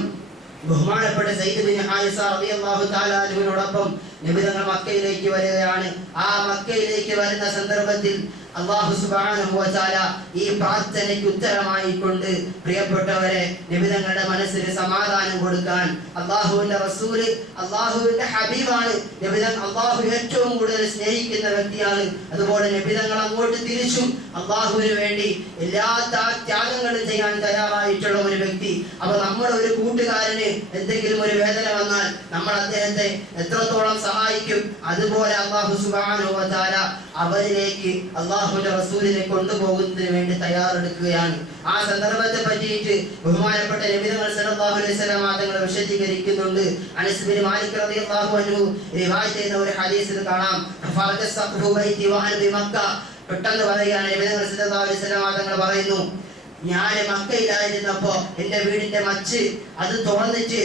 ബഹുമാനപ്പെട്ട സയ്യിദ് ബിൻ ഹാരിസ റളിയല്ലാഹു തആല അൻഹുവിനോടൊപ്പം നബി തങ്ങൾ മക്കയിലേക്ക് വരികയാണ്. ആ മക്കയിലേക്ക് വരുന്ന സന്ദർഭത്തിൽ അല്ലാഹു സുബ്ഹാനഹു വ തആല ഈ പ്രാർത്ഥനയ്ക്ക് ഉത്തരമായി കൊണ്ട് പ്രിയപ്പെട്ടവരെ നബി തങ്ങളുടെ മനസ്സിന് സമാധാനം കൊടുക്കാൻ അല്ലാഹുവിന്റെ റസൂൽ, അല്ലാഹുവിന്റെ ഹബീബാണ്. നബി തങ്ങൾ അല്ലാഹു ഏറ്റവും കൂടുതൽ സ്നേഹിക്കുന്ന വ്യക്തിയാണ്. അതുപോലെ നബി തങ്ങൾ അങ്ങോട്ട് തിരിച്ചും അല്ലാഹുവിന് വേണ്ടി എല്ലാ ത്യാഗങ്ങളും ചെയ്യാൻ തയ്യാറായിട്ടുള്ള ഒരു വ്യക്തി. അപ്പൊ നമ്മുടെ ഒരു കൂട്ടുകാരന് എന്തെങ്കിലും ഒരു വേദന വന്നാൽ നമ്മൾ അദ്ദേഹത്തെ എത്രത്തോളം സഹായിക്കും, അതുപോലെ അല്ലാഹു സുബ്ഹാനഹു വ തആല അവരിലേക്ക് അല്ലാഹുവിന്റെ റസൂലിനെ കൊണ്ടുപോകുന്നതിന് വേണ്ടി തയ്യാറെടുക്കുകയാണ്. ആ സന്ദർഭത്തെ പറ്റിയിട്ട് ബഹുമാനപ്പെട്ട നബി തങ്ങൾ സല്ലല്ലാഹു അലൈഹി വസല്ലം തങ്ങൾ വിശദീകരിക്കുന്നുണ്ട്. അനസ് ബിൻ മാലിക് റളിയല്ലാഹു അൻഹു റിവായത്ത് ചെയ്യുന്ന ഒരു ഹദീസിൽ കാണാം, ഫറജസഖു ബൈതി വഅന ബിമക്ക. പെട്ടെന്ന് പറയുകയാണ് നബി തങ്ങൾ സല്ലല്ലാഹു അലൈഹി വസല്ലം തങ്ങൾ പറയുന്നു, ഞാൻ മക്കയിലായിരുന്നപ്പോ എന്റെ വീടിന്റെ മച്ച് അത് തുറന്നിട്ട്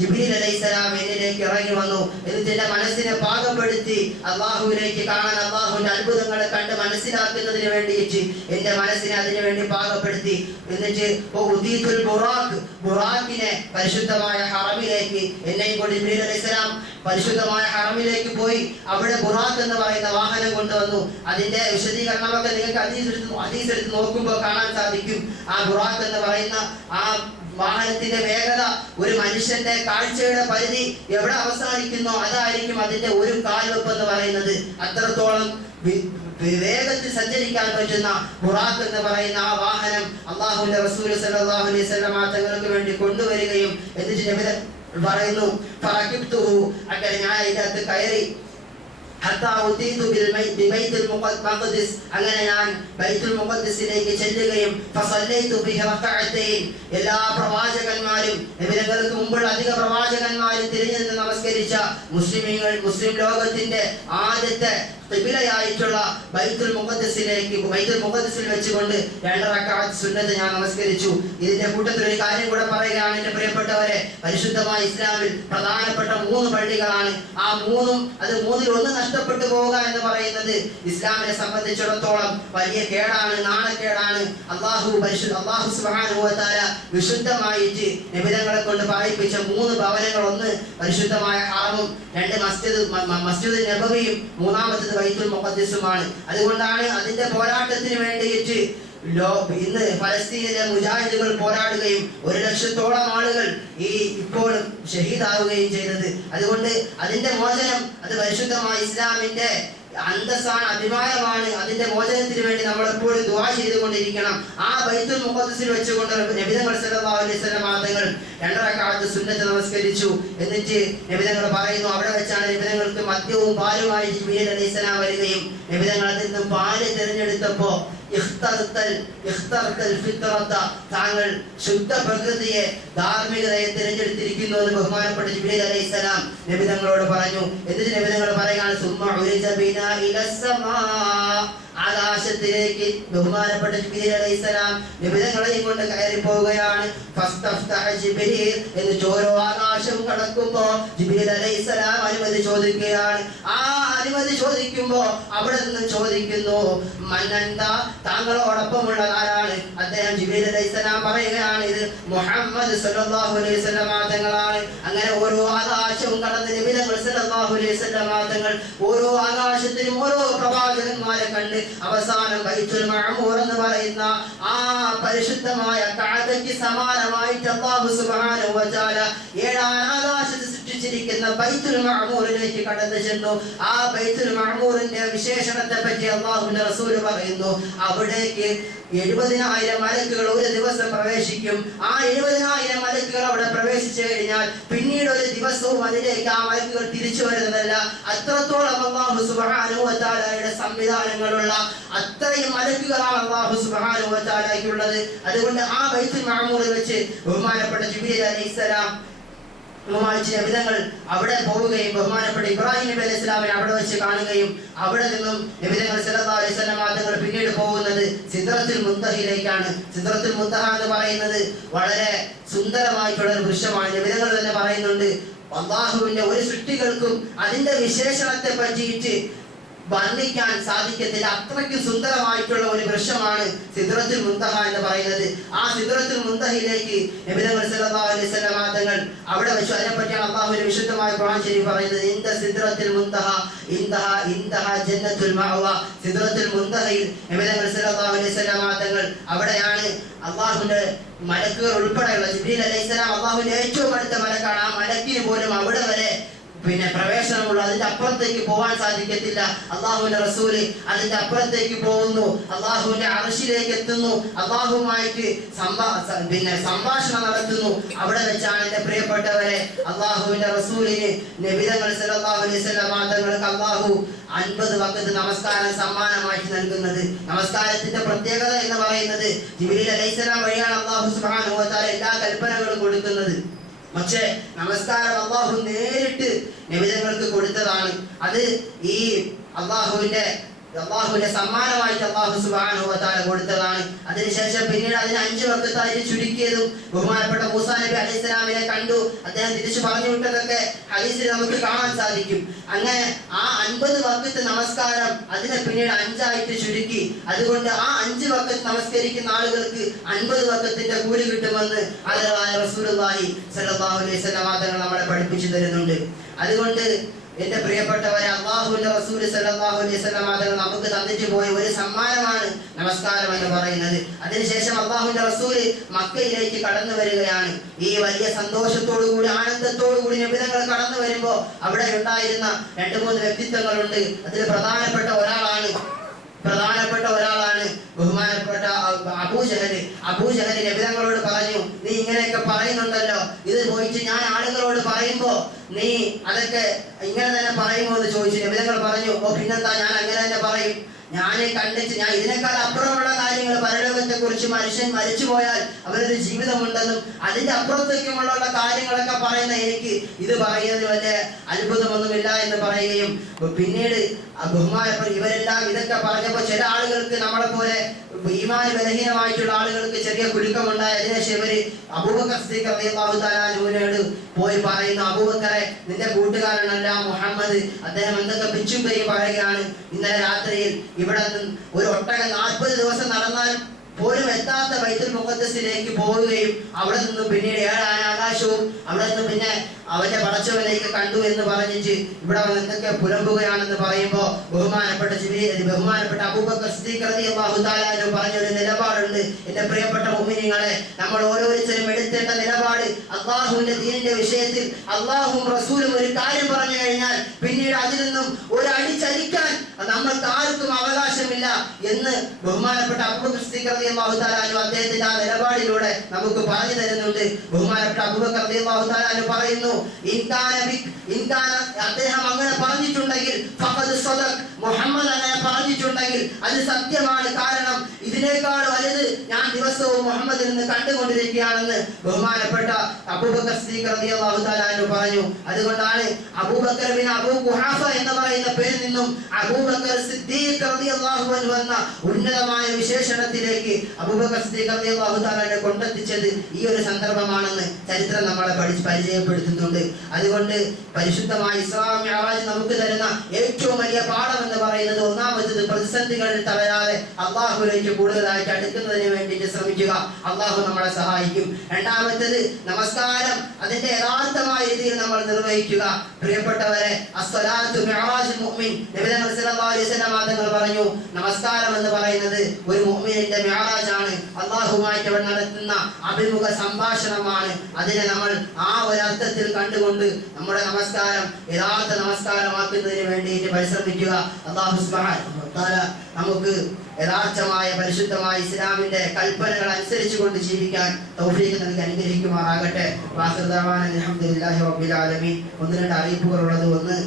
ജിബ്രീൽ അലൈഹിസ്സലാം എന്നിലേക്ക് ഇറങ്ങി വന്നു. എന്നിട്ട് എന്റെ മനസ്സിനെ പാകപ്പെടുത്തി അല്ലാഹുവിലേക്ക് കാണാൻ, അല്ലാഹുവിന്റെ അത്ഭുതങ്ങളെ കണ്ട് മനസ്സിലാക്കുന്നതിന് വേണ്ടിയിട്ട് എന്റെ മനസ്സിനെ അതിനു വേണ്ടി പാകപ്പെടുത്തി. എന്നിട്ട് ബുറാക്കിനെ പരിശുദ്ധമായ ഹറമിലേക്ക് എന്നെയും കൊണ്ട് ജിബ്രീൽ അലൈഹിസ്സലാം പരിശുദ്ധമായ ഹറമിലേക്ക് പോയി അവിടെ ബുറാഖ് എന്ന് പറയുന്ന വാഹനം കൊണ്ടുവന്നു. അതിന്റെ വിശദീകരണമൊക്കെ നിങ്ങൾക്ക് ഹദീസ് എടുത്ത് നോക്കുമ്പോൾ കാണാൻ സാധിക്കും. ആ ബുറാഖ് എന്ന് പറയുന്ന ആ വാഹനത്തിന്റെ വേഗത, ഒരു മനുഷ്യന്റെ കാഴ്ചയുടെ പരിധി എവിടെ അവസാനിക്കുന്നോ അതായിരിക്കും അതിന്റെ ഒരു കാൽവെപ്പ് എന്ന് പറയുന്നത്. അത്രത്തോളം വേഗത്തിൽ സഞ്ചരിക്കാൻ പറ്റുന്ന ബുറാഖ് എന്ന് പറയുന്ന ആ വാഹനം അല്ലാഹുവിന്റെ റസൂൽ സല്ലല്ലാഹു അലൈഹി വസല്ലം തങ്ങൾക്ക് വേണ്ടി കൊണ്ടുവരികയും എന്നിട്ട് നബി പറയുന്നു ഫറകിബ്തുഹു, അങ്ങനെ ഞാൻ ഇതിനകത്ത് കയറി അങ്ങനെ ഞാൻ ബൈത്തുൽ മുഖദ്ദിസിലേക്ക് ചെല്ലുകയും എല്ലാ പ്രവാചകന്മാരും നബിതങ്ങൾക്ക് മുമ്പുള്ള അധിക പ്രവാചകന്മാരും തിരിഞ്ഞു നിന്ന് നമസ്കരിച്ച മുസ്ലിം ലോകത്തിന്റെ ആദ്യത്തെ ഖിബിലയായിട്ടുള്ള ബൈത്തുൽ മുഖദ്ദിസിൽ വെച്ചുകൊണ്ട് 2 റക്അത്ത് സുന്നത്ത് ഞാൻ നമസ്കരിച്ചു. ഇതിന്റെ കൂട്ടത്തിൽ ഒരു കാര്യം കൂടെ പറയുകയാണ് എന്റെ പ്രിയപ്പെട്ടവരെ. പരിശുദ്ധമായ ഇസ്ലാമിൽ പ്രധാനപ്പെട്ട 3 പള്ളികളാണ്. ആ മൂന്നിൽ ഒന്ന് നഷ്ടപ്പെട്ടു പോവുക എന്ന് പറയുന്നത് ഇസ്ലാമിനെ സംബന്ധിച്ചിടത്തോളം വലിയ കേടാണ്, നാണക്കേടാണ്. അല്ലാഹു സുബ്ഹാനഹു വ തആല വിശുദ്ധമായിട്ട് നബിതങ്ങളെ കൊണ്ട് പറയിപ്പിച്ച 3 ഭവനങ്ങൾ, ഒന്ന് പരിശുദ്ധമായ ഹറമും, 2 മസ്ജിദ് നബവിയും, 3-ാമത്തേത് ബൈത്തുൽ മുഖദ്ദിസുമാണ്. അതുകൊണ്ടാണ് അതിന്റെ പോരാട്ടത്തിന് വേണ്ടിയിട്ട് ഇന്ന് ഫലസ്തീനിലെ മുജാഹിദുകൾ പോരാടുകയും 1 ലക്ഷത്തോളം ആളുകൾ ഇപ്പോഴും ഷഹീദാവുകയും ചെയ്തത്. അതുകൊണ്ട് അതിന്റെ മോചനം അത് പരിശുദ്ധമായ ഇസ്ലാമിന്റെ അന്തസ്സാണ്, അഭിമാനമാണ്. അതിന്റെ മോചനത്തിന് വേണ്ടി നമ്മൾ എപ്പോഴും ദുആ ചെയ്തുകൊണ്ടിരിക്കണം. ആ ബൈത്തുൽ മുഖദ്ദിസിൽ വെച്ചുകൊണ്ട് നബി തങ്ങൾ സല്ലല്ലാഹു അലൈഹി വസല്ലം തങ്ങൾ 2 റക്അത്ത് സുന്നത്ത് നമസ്കരിച്ചു. എന്നിട്ട് നബി തങ്ങൾ പറയുന്നു, അവിടെ വെച്ചാണ് നബി തങ്ങൾക്ക് മദ്യവും പാലുമായി ജിബ്രീൽ അലൈഹിസ്സലാം വരികയും നബി തങ്ങൾ അതിൽ നിന്ന് പാല് തിരഞ്ഞെടുത്തപ്പോൾ താങ്കൾ ശുദ്ധ പ്രകൃതിയെ, ധാർമ്മികതയെ തിരഞ്ഞെടുത്തിരിക്കുന്നു എന്ന് ബഹുമാനപ്പെട്ട ജിബ്രീൽ അലൈഹിസ്സലാം നബി തങ്ങളോട് പറഞ്ഞു. എന്നിട്ട് നബി തങ്ങൾ പറയുകയാണ്, ആകാശത്തിലേക്ക് ബഹുമാനപ്പെട്ട ജിബ്രീൽ അലൈഹിസ്സലാം നബി തങ്ങളെയും കൊണ്ട് കയറി പോവുകയാണ്. എന്നിട്ട് ഓരോ ആകാശവും കടക്കുമ്പോ ജിബ്രീൽ അലൈഹിസ്സലാം അനുമതി ചോദിക്കുകയാണ്. ആ അനുമതി ചോദിക്കുമ്പോ അവിടെ നിന്ന് ചോദിക്കുന്നു, മന്നന്ത, താങ്കളോടൊപ്പമുള്ള ആരാണ്? അദ്ദേഹം ജിബ്രീൽ അലൈഹിസ്സലാം പറയുകയാണ്, ഇത് മുഹമ്മദ് സല്ലല്ലാഹു അലൈഹി വസല്ലം തങ്ങളാണ്. അങ്ങനെ ഓരോ ആകാശവും കടന്ന് നബി തങ്ങൾ സല്ലല്ലാഹു അലൈഹി വസല്ലം തങ്ങൾ ഓരോ ആകാശത്തിലും ഓരോ പ്രവാചകന്മാരെ കണ്ട് അവസാനം ബൈത്തുൽ മഅമൂർ എന്ന് പറയുന്ന ആ പരിശുദ്ധമായ കഅബയ്ക്ക് സമാനമായിട്ട് അല്ലാഹു സുബ്ഹാനഹു വ തആല 7 ആകാശത്ത് സൃഷ്ടിച്ചിരിക്കുന്ന ബൈത്തുൽ മഅമൂറിലേക്ക് കടന്നു ചെന്നു. ആ ബൈത്തുൽ മഅമൂറിന്റെ വിശേഷണത്തെ പറ്റി അല്ലാഹുവിന്റെ റസൂൽ പറയുന്നു, അവിടേക്ക് 70,000 മലക്കുകൾ ഒരു ദിവസം പ്രവേശിക്കും. ആ 70,000 മലക്കുകൾ അവിടെ പ്രവേശിച്ചു കഴിഞ്ഞാൽ പിന്നീട് ഒരു ദിവസവും അതിലേക്ക് ആ മലക്കുകൾ തിരിച്ചു വരുന്നതല്ല. അത്രത്തോളം അല്ലാഹു സുബ്ഹാനഹു വ തആലയുടെ സംവിധാനങ്ങളുള്ള അത്രയും മലക്കുകളാണ് അല്ലാഹു സുബ്ഹാനഹു വ തആലയ്ക്കുള്ളത്. അതുകൊണ്ട് ആ ബൈത്തുൽ മഅമൂറിൽ വെച്ച് ബഹുമാനപ്പെട്ട ജിബ്രീൽ അലൈഹിസ്സലാം നബിതങ്ങൾ അവിടെ പോവുകയും ബഹുമാനപ്പെട്ട ഇബ്രാഹിം നബി അലൈഹി സ്വലാമിനെ അവിടെ വെച്ച് കാണുകയും അവിടെ നിന്നും നബിതങ്ങൾ സല്ലല്ലാഹു അലൈഹി വസല്ലം തങ്ങൾ പിന്നീട് പോകുന്നത് സിദ്റത്തുൽ മുൻതഹയിലേക്കാണ്. സിദ്റത്തുൽ മുൻതഹ എന്ന് പറയുന്നത് വളരെ സുന്ദരമായിട്ടുള്ള ഒരു വൃക്ഷമാണ്. നബിതങ്ങൾ തന്നെ പറയുന്നുണ്ട്, അല്ലാഹുവിന്റെ ഒരു സൃഷ്ടികൾക്കും അതിന്റെ വിശേഷണത്തെ പറ്റിയിട്ട് വർണ്ണിക്കാൻ സാധിക്കത്തില്ല, അത്രയ്ക്ക് സുന്ദരമായിട്ടുള്ള ഒരു വൃക്ഷമാണ് സിദ്റത്തുൽ മുൻതഹ എന്ന് പറയുന്നത്. ആ സിദ്റത്തുൽ മുൻതഹയിലേക്ക് നബി തങ്ങൾ സല്ലല്ലാഹു അലൈഹി വസല്ലം തങ്ങൾ അവിടെ വെച്ചു. അതിനെപ്പറ്റിയാണ് അല്ലാഹുവിന്റെ വിശുദ്ധമായ ഖുർആൻ ശരീഫ് പറയുന്നത്, ഇന്ദ സിദ്റത്തുൽ മുൻതഹ ഇന്ദഹ ജന്നത്തുൽ മഅവ. സിദ്റത്തുൽ മുൻതഹയിൽ നബി തങ്ങൾ സല്ലല്ലാഹു അലൈഹി വസല്ലം തങ്ങൾ അവിടെയാണ് അല്ലാഹുവിന്റെ മലക്കുകൾ ഉൾപ്പെടെയുള്ള ജിബ്രീൽ അലൈഹിസ്സലാം അല്ലാഹുവിന്റെ ഏറ്റവും അടുത്ത മലക്കാണ്. ആ മലക്കിന് പോലും അവിടെ വരെ പ്രവേശനമുള്ള, അതിന്റെ അപ്പുറത്തേക്ക് പോകാൻ സാധിക്കത്തില്ല. അല്ലാഹുവിന്റെ റസൂല് അതിന്റെ അപ്പുറത്തേക്ക് പോകുന്നു, അല്ലാഹുവിന്റെ അർശിലേക്ക് എത്തുന്നു, അല്ലാഹുവുമായിട്ട് സംഭാഷണം നടത്തുന്നു. അവിടെ വെച്ചാണ് എന്റെ പ്രിയപ്പെട്ടവരെ അല്ലാഹുവിന്റെ റസൂലിന് നബി തങ്ങൾ സല്ലല്ലാഹു അലൈഹി വസല്ലം തങ്ങൾക്ക് അല്ലാഹു 50 വഖത്ത് നമസ്കാരം സമ്മാനമായിട്ട് നൽകുന്നത്. നമസ്കാരത്തിന്റെ പ്രത്യേകത എന്ന് പറയുന്നത് ജിബ്രീൽ അലൈഹിസ്സലാം വഴിയാണ് അല്ലാഹു സുബ്ഹാനഹു വ തആല എല്ലാ കൽപ്പനകളും കൊടുക്കുന്നത്. പക്ഷേ നമസ്കാരം അല്ലാഹു നേരിട്ട് നബി തങ്ങൾക്ക് കൊടുത്തതാണ്. അത് ഈ അല്ലാഹുവിന്റെ സമ്മാനമായിട്ട് അല്ലാഹു സുബ്ഹാനഹു വ തആല കൊടുത്തതാണ്. അതിനുശേഷം പിന്നീട് അതിനെ 5 വഖത്തായിട്ട് ചുരുക്കിയതും ബഹുമാനപ്പെട്ട മൂസാ നബി അലൈഹിസ്സലാമിനെ കണ്ടു അദ്ദേഹം തിരിച്ചു പറഞ്ഞു വിട്ടതൊക്കെ ഹദീസിൽ നമുക്ക് കാണാൻ സാധിക്കും. അങ്ങനെ ആ 50 വഖത്ത് നമസ്കാരം അതിനെ പിന്നീട് 5 ആയിട്ട് ചുരുക്കി. അതുകൊണ്ട് ആ 5 വഖത്ത് നമസ്കരിക്കുന്ന ആളുകൾക്ക് 50 വഖത്തിന്റെ കൂലി കിട്ടുമെന്ന് ആദരവായ റസൂലുള്ളാഹി സ്വല്ലല്ലാഹു അലൈഹി വസല്ലം നമ്മളെ പഠിപ്പിച്ചു തരുന്നുണ്ട്. അതുകൊണ്ട് എന്റെ പ്രിയപ്പെട്ടവരെ, അല്ലാഹുവിന്റെ റസൂൽ സല്ലല്ലാഹു അലൈഹി വസല്ലം തങ്ങൾ നമുക്ക് തന്നിട്ട് പോയ ഒരു സമ്മാനമാണ് നമസ്കാരം എന്ന് പറയുന്നത്. അതിനുശേഷം അല്ലാഹുവിന്റെ റസൂൽ മക്കയിലേക്ക് കടന്നു വരികയാണ്. ഈ വലിയ സന്തോഷത്തോടു കൂടി ആനന്ദത്തോടു കൂടി നബി തങ്ങൾ കടന്നു വരുമ്പോൾ അവിടെ ഉണ്ടായിരുന്ന 2-3 വ്യക്തിത്വങ്ങളുണ്ട്. അതിൽ പ്രധാനപ്പെട്ട ഒരാളാണ് ബഹുമാനപ്പെട്ട അബൂജഹൽ. നബി തങ്ങളോട് പറഞ്ഞു, നീ ഇങ്ങനെയൊക്കെ പറയുന്നുണ്ടല്ലോ, ഇത് പോയിട്ട് ഞാൻ ആളുകളോട് പറയുമ്പോ നീ അതൊക്കെ ഇങ്ങനെ തന്നെ പറയുമോ എന്ന് ചോദിച്ചു. നബി തങ്ങൾ പറഞ്ഞു, ഓ പിന്നെന്താ, ഞാൻ അങ്ങനെ തന്നെ പറയും. ഞാൻ ഇതിനേക്കാൾ അപ്പുറമുള്ള കാര്യങ്ങൾ, പരലോകത്തെ കുറിച്ച് മനുഷ്യൻ മരിച്ചു പോയാൽ അവരൊരു ജീവിതമുണ്ടെന്നും അതിന്റെ അപ്പുറത്തേക്കുമുള്ള കാര്യങ്ങളൊക്കെ പറയുന്ന എനിക്ക് ഇത് പറയുന്നതിൽ വലിയ അത്ഭുതമൊന്നുമില്ല എന്ന് പറയുകയും, പിന്നീട് ബഹുമാനപ്പെട്ട ഇവരെല്ലാം ഇതൊക്കെ പറഞ്ഞപ്പോൾ ചില ആളുകൾക്ക്, നമ്മളെ പോലെ ഈമാൻ ബലഹീനമായിട്ടുള്ള ആളുകൾക്ക് ചെറിയ കുലുക്കമുണ്ടായി. അതിനുശേഷം ഇവര് അബൂബക്കർ സിദ്ദീഖ് റളിയല്ലാഹു തആല അൻഹുവിനോട് പോയി പറയുന്നു, അബൂബക്കറെ, നിന്റെ കൂട്ടുകാരനല്ല മുഹമ്മദ്, അദ്ദേഹം എന്തൊക്കെ പിച്ചും പേയും പറയുകയാണ്. ഇന്നലെ രാത്രിയിൽ ഇവിടെ ഒരു ഒട്ടകം 40 ദിവസം നടന്നാൽ പോലും എത്താത്ത ബൈത്തുൽ മുഖദ്ദസിലേക്ക് പോവുകയും അവിടെ നിന്നും പിന്നീട് 7 ആകാശവും അവിടെ നിന്ന് പിന്നെ അവന്റെ കണ്ടു എന്ന് പറഞ്ഞിട്ട് ഇവിടെ എന്തൊക്കെ പുലമ്പുകയാണെന്ന് പറയുമ്പോൾ ബഹുമാനപ്പെട്ട അബൂബക്കർ സിദ്ദീഖ് റളിയല്ലാഹു തആല അൻഹു പറഞ്ഞൊരു നിലപാടുണ്ട്. എന്റെ പ്രിയപ്പെട്ട മുഅ്മിനീങ്ങളെ, നമ്മൾ ഓരോരുത്തരും എടുത്തേണ്ട നിലപാട്, അല്ലാഹുവിന്റെ ദീനിന്റെ വിഷയത്തിൽ അല്ലാഹുവും റസൂലും ഒരു കാര്യം പറഞ്ഞു കഴിഞ്ഞാൽ പിന്നീട് അതിൽ നിന്നും ഒരു അടി ചലിക്കാൻ നമ്മൾക്ക് ആർക്കും അവകാശമില്ല എന്ന് ബഹുമാനപ്പെട്ട അബൂബക്കർ സിദ്ദീഖ് റളിയല്ലാഹു തആല അൻഹു അദ്ദേഹത്തിന്റെ ആ നിലപാടിലൂടെ നമുക്ക് പറഞ്ഞു തരുന്നുണ്ട്. ബഹുമാനപ്പെട്ട അബൂബക്കർ റളിയല്ലാഹു തആല അൻഹു പറയുന്നു, അദ്ദേഹം അങ്ങനെ പറഞ്ഞിട്ടുണ്ടെങ്കിൽ മുഹമ്മദ് അങ്ങനെ പറഞ്ഞിട്ടുണ്ടെങ്കിൽ അത് സത്യമാണ്. കാരണം ഇതിനേക്കാൾ വലുത് ഞാൻ ദിവസവും മുഹമ്മദിൽ നിന്ന് കണ്ടുകൊണ്ടിരിക്കുകയാണെന്ന് ബഹുമാനപ്പെട്ട അബൂബക്കർ സിദ്ദീഖ് റളിയല്ലാഹു തആല അൻഹു പറഞ്ഞു. അതുകൊണ്ടാണ് അബൂബക്കർ ബിൻ അബൂ ഖുഹാഫ എന്ന് പറയുന്ന പേരിൽ നിന്നും അബൂബക്കർ സിദ്ദീഖ് റളിയല്ലാഹു അൻഹു എന്ന ഉന്നതമായ വിശേഷണത്തിലേക്ക് അബൂബക്കർ സിദ്ദീഖ് റളിയല്ലാഹു തആല അൻഹു കൊണ്ടെത്തിച്ചത് ഈ ഒരു സന്ദർഭമാണെന്ന് ചരിത്രം നമ്മളെ പരിചയപ്പെടുത്തുന്നുണ്ട്. അതുകൊണ്ട് പരിശുദ്ധമായ ഇസ്രാ മിഅ്റാജ് നമുക്ക് തരുന്ന ഏറ്റവും വലിയ പാഠം എന്ന് പറയുന്നത്, ഒന്നാമത്തത് പ്രതിസന്ധികളിൽ തളരാതെ അല്ലാഹുവിലേക്ക് കൂടുതലായിട്ട് അടുക്കുന്നതിന് വേണ്ടിയിട്ട് ശ്രമിക്കുക. അല്ലാഹു നമ്മളെ സഹായിക്കും. രണ്ടാമത്തത് നമസ്കാരം അതിന്റെ യഥാർത്ഥമായ രീതിയിൽ നമ്മൾ നിർവഹിക്കുക. പ്രിയപ്പെട്ടവരെ, അസ്സലാത്തു മിഅ്റാജുൽ മുഅ്മിൻ, നബി സല്ലല്ലാഹു അലൈഹി വസല്ലം തങ്ങൾ പറഞ്ഞു, നമസ്കാരം എന്ന് പറയുന്നത് ഒരു മുഅ്മിനിന്റെ മിഅ്റാജാണ്. അല്ലാഹുവുമായിട്ട് അവൻ നടത്തുന്ന അഭിമുഖ സംഭാഷണമാണ്. അതിനെ നമ്മൾ ആ ഒരു അർത്ഥത്തിൽ കണ്ടുകൊണ്ട് നമ്മുടെ നമസ്കാരം യഥാർത്ഥ നമസ്കാരമാക്കുന്നതിന് വേണ്ടിയിട്ട് പരിശ്രമിക്കുക. അല്ലാഹു സുബ്ഹാനഹു വ തആല നമുക്ക് യഥാർത്ഥമായ പരിശുദ്ധമായ ഇസ്ലാമിന്റെ കൽപ്പനകൾ അനുസരിച്ചുകൊണ്ട് ജീവിക്കാൻ തൗഫീഖ് നൽകി അനുഗ്രഹിക്കുമാറാകട്ടെ. വാഖിറു ദഅവാന അൽഹംദുലില്ലാഹി റബ്ബിൽ ആലമീൻ. 1-2 അറിയിപ്പുകളുള്ളത്. ഒന്ന്,